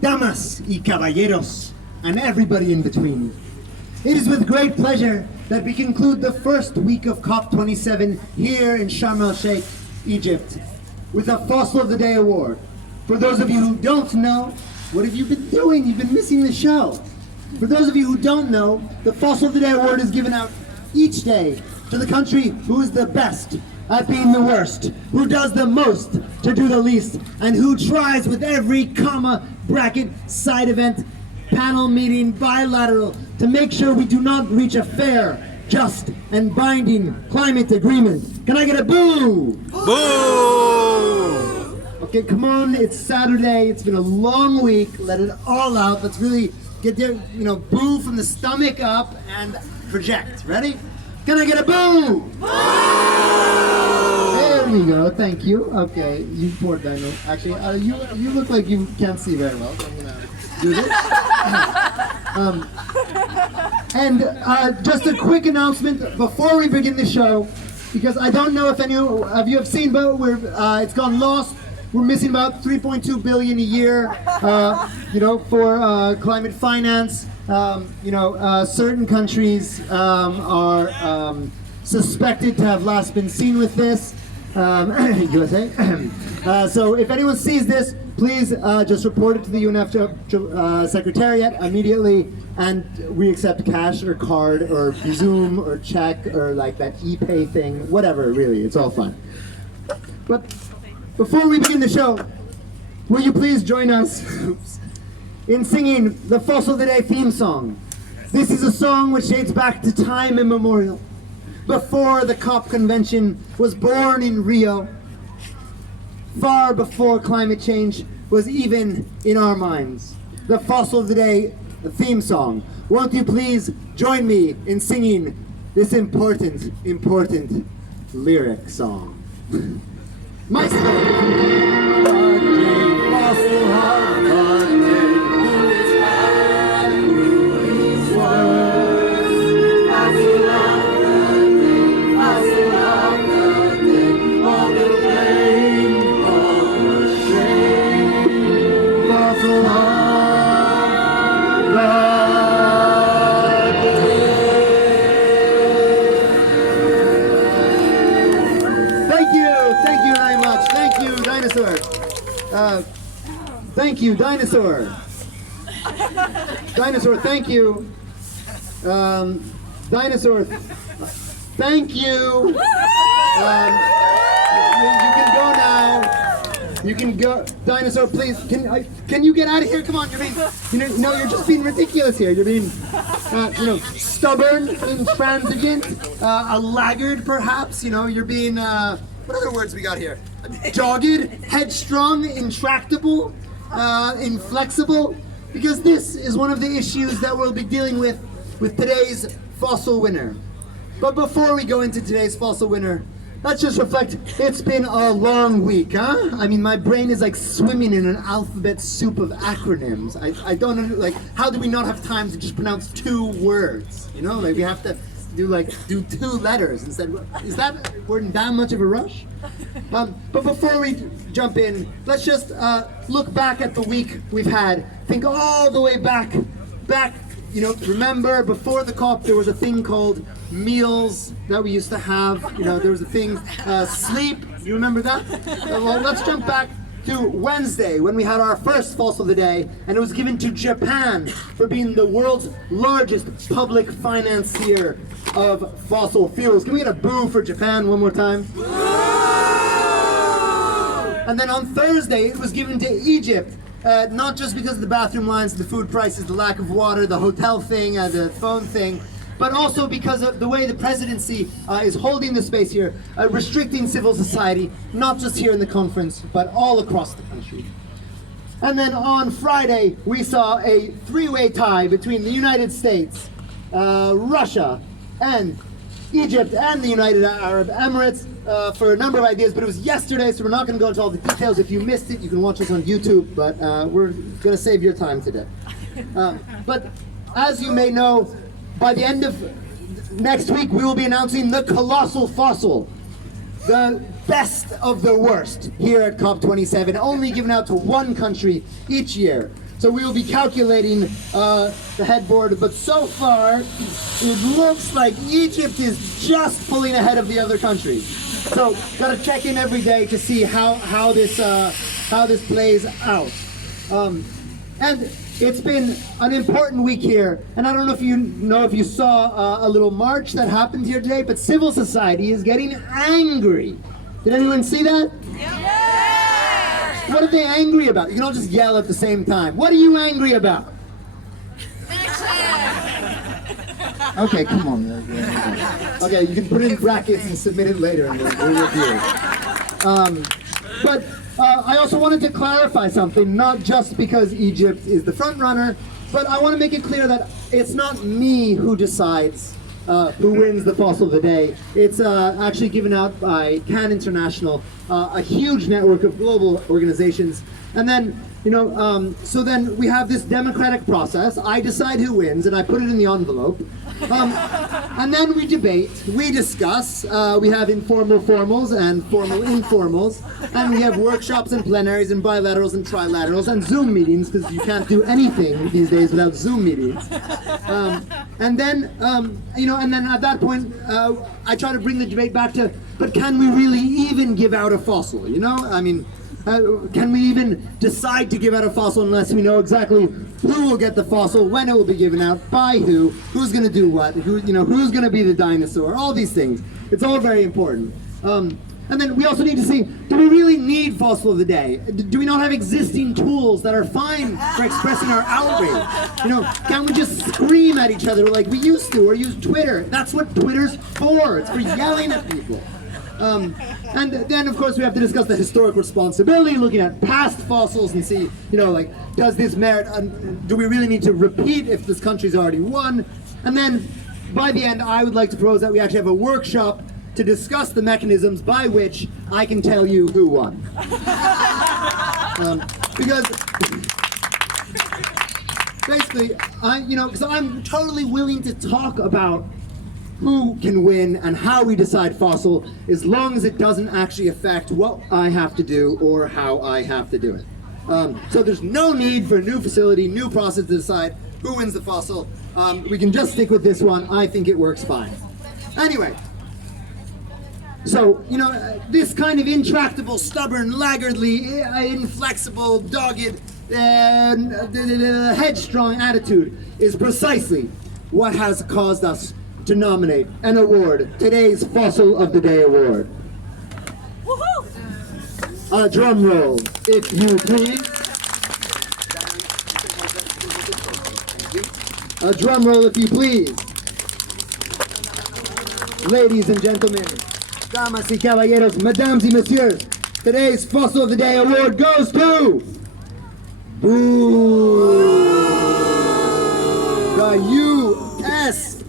damas y caballeros, and everybody in between. It is with great pleasure that we conclude the first week of COP27 here in Sharm el-Sheikh, Egypt, with a Fossil of the Day award. For those of you who don't know, what have you been doing? You've been missing the show. For those of you who don't know, the Fossil of the Day award is given out each day to the country who is the best at being the worst, who does the most to do the least, and who tries with every comma, bracket, side event, panel meeting, bilateral, to make sure we do not reach a fair, just, and binding climate agreement. Can I get a boo? Boo! Okay, come on, it's Saturday, it's been a long week, let it all out. Let's really get there, boo from the stomach up and project. Ready? Can I get a boo? Boo! There we go, thank you. Okay, you poor Dino. Actually, you look like you can't see very well, so I'm gonna do this. Just a quick announcement before we begin the show, because I don't know if any of you have seen, but it's gone lost. We're missing about 3.2 billion a year, for climate finance. Certain countries are suspected to have last been seen with this. USA. So if anyone sees this, please just report it to the UNF Secretariat immediately, and we accept cash or card or Zoom or check or like that ePay thing, whatever, really, it's all fun. But before we begin the show, will you please join us in singing the Fossil of the Day theme song. This is a song which dates back to time immemorial, before the COP convention was born in Rio, far before climate change was even in our minds. The Fossil of the Day, the theme song. Won't you please join me in singing this important lyric song? Maestro! Fossil of the Day. Thank you, Dinosaur. Dinosaur, thank you. Dinosaur, thank you. You can go now. You can go. Dinosaur, please. Can you get out of here? Come on, you're just being ridiculous here. You're being, stubborn, intransigent, a laggard, perhaps. You're being. What other words we got here? Dogged, headstrong, intractable, inflexible, because this is one of the issues that we'll be dealing with today's Fossil winner. But before we go into today's Fossil winner, let's just reflect. It's been a long week, huh? I mean, my brain is like swimming in an alphabet soup of acronyms. I don't know, how do we not have time to just pronounce 2 words? We have to do 2 letters instead. Is that, we're in that much of a rush? But before we jump in, let's just look back at the week we've had. Think all the way back, remember before the COP there was a thing called meals that we used to have. There was a thing, sleep, you remember that? Well, let's jump back to Wednesday when we had our first Fossil of the Day, and it was given to Japan for being the world's largest public financier of fossil fuels. Can we get a boo for Japan one more time? And then on Thursday it was given to Egypt, not just because of the bathroom lines, the food prices, the lack of water, the hotel thing, the phone thing, but also because of the way the presidency is holding the space here, restricting civil society, not just here in the conference, but all across the country. And then on Friday, we saw a 3-way tie between the United States, Russia, and Egypt, and the United Arab Emirates for a number of ideas, but it was yesterday, so we're not going to go into all the details. If you missed it, you can watch us on YouTube, but we're going to save your time today. But as you may know, by the end of next week, we will be announcing the Colossal Fossil, the best of the worst here at COP27, only given out to one country each year. So we will be calculating the headboard, but so far it looks like Egypt is just pulling ahead of the other countries. So got to check in every day to see how this plays out. And it's been an important week here, and I don't know if you saw a little march that happened here today, but civil society is getting angry. Did anyone see that? Yes! What are they angry about? You can all just yell at the same time. What are you angry about? Okay, come on. Okay, you can put it in brackets and submit it later, and we'll review it. But I also wanted to clarify something, not just because Egypt is the front runner, but I want to make it clear that it's not me who decides who wins the fossil of the day. It's actually given out by CAN International, a huge network of global organizations. And then, so then we have this democratic process. I decide who wins, and I put it in the envelope. And then we debate, we discuss, we have informal formals and formal informals, and we have workshops and plenaries and bilaterals and trilaterals and Zoom meetings, because you can't do anything these days without Zoom meetings. And then, and then at that point, I try to bring the debate back to, but can we really even give out a fossil, I mean, can we even decide to give out a fossil unless we know exactly who will get the fossil, when it will be given out, by who's going to do what, who's going to be the dinosaur, all these things. It's all very important. And then we also need to see, do we really need fossil of the day? Do we not have existing tools that are fine for expressing our outrage? Can we just scream at each other like we used to, or use Twitter? That's what Twitter's for. It's for yelling at people. And then, of course, we have to discuss the historic responsibility, looking at past fossils and see, does this merit, do we really need to repeat if this country's already won? And then, by the end, I would like to propose that we actually have a workshop to discuss the mechanisms by which I can tell you who won. Because, basically, because I'm totally willing to talk about who can win and how we decide fossil, as long as it doesn't actually affect what I have to do or how I have to do it. So there's no need for a new facility, new process to decide who wins the fossil. We can just stick with this one. I think it works fine. Anyway, so, this kind of intractable, stubborn, laggardly, inflexible, dogged, headstrong attitude is precisely what has caused us to nominate and award today's Fossil of the Day Award. A drum roll, if you please. A drum roll, if you please. Ladies and gentlemen, damas y caballeros, mesdames y messieurs, today's Fossil of the Day Award goes to... the USA.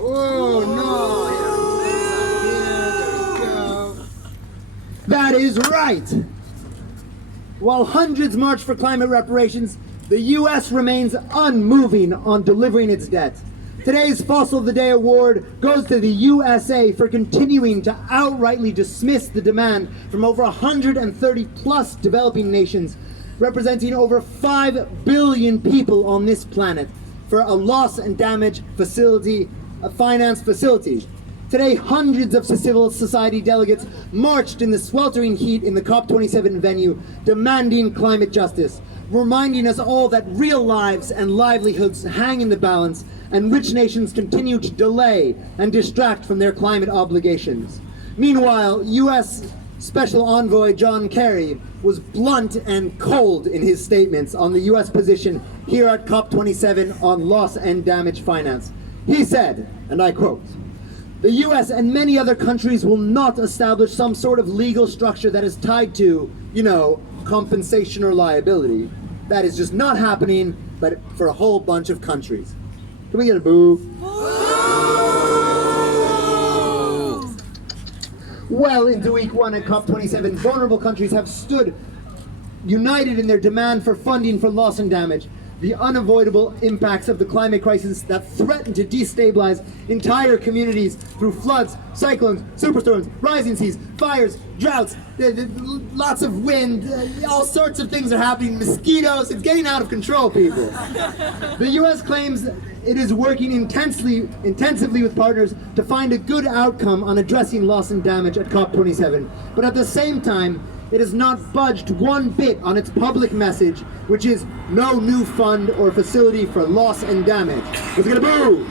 Oh no! Here we go. That is right. While hundreds march for climate reparations, the U.S. remains unmoving on delivering its debt. Today's Fossil of the Day Award goes to the USA for continuing to outrightly dismiss the demand from over 130 plus developing nations, representing over 5 billion people on this planet, for a loss and damage facility, a finance facility. Today, hundreds of civil society delegates marched in the sweltering heat in the COP27 venue, demanding climate justice, reminding us all that real lives and livelihoods hang in the balance, and rich nations continue to delay and distract from their climate obligations. Meanwhile, U.S. Special Envoy John Kerry was blunt and cold in his statements on the U.S. position here at COP27 on loss and damage finance. He said, and I quote, "The U.S. and many other countries will not establish some sort of legal structure that is tied to, compensation or liability. That is just not happening, but for a whole bunch of countries." Can we get a boo? Well into week one at COP27, vulnerable countries have stood united in their demand for funding for loss and damage. the unavoidable impacts of the climate crisis that threaten to destabilize entire communities through floods, cyclones, superstorms, rising seas, fires, droughts, lots of wind, all sorts of things are happening, mosquitoes, it's getting out of control, people. The U.S. claims it is working intensively with partners to find a good outcome on addressing loss and damage at COP27, but at the same time, it has not budged one bit on its public message, which is no new fund or facility for loss and damage. Let's get a boo!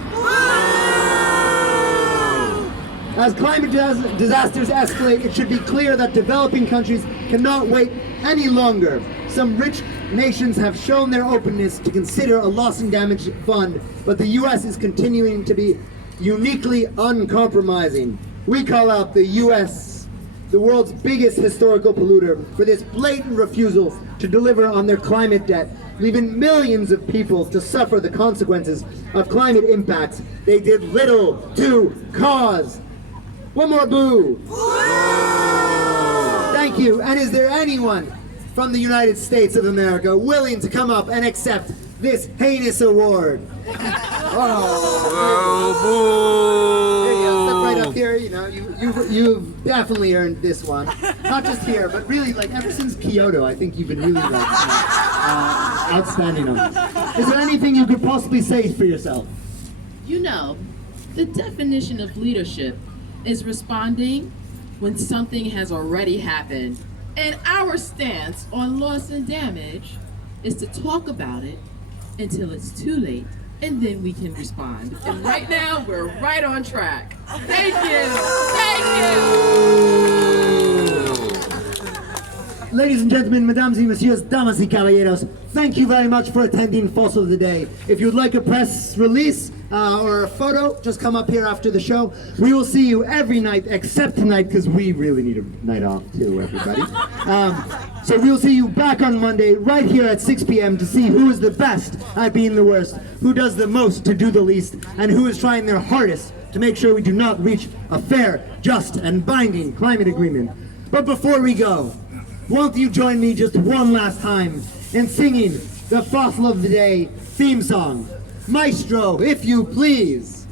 As climate disasters escalate, it should be clear that developing countries cannot wait any longer. Some rich nations have shown their openness to consider a loss and damage fund, but the U.S. is continuing to be uniquely uncompromising. We call out the U.S., the world's biggest historical polluter, for this blatant refusal to deliver on their climate debt, leaving millions of people to suffer the consequences of climate impacts they did little to cause. One more boo! Thank you. And is there anyone from the United States of America willing to come up and accept this heinous award? Right up here, you know, you've definitely earned this one. Not just here, but really, like, ever since Kyoto, I think you've been really, like, outstanding on this. Is there anything you could possibly say for yourself? You know, the definition of leadership is responding when something has already happened. And our stance on loss and damage is to talk about it until it's too late, and then we can respond. And right now, we're right on track. Thank you. Thank you. Ladies and gentlemen, mesdames et messieurs, damas y caballeros, thank you very much for attending Fossil of the Day. If you'd like a press release or a photo, just come up here after the show. We will see you every night except tonight, because we really need a night off too, everybody. So we'll see you back on Monday right here at 6 p.m. to see who is the best at being the worst, who does the most to do the least, and who is trying their hardest to make sure we do not reach a fair, just, and binding climate agreement. But before we go, won't you join me just one last time in singing the Fossil of the Day theme song? Maestro, if you please.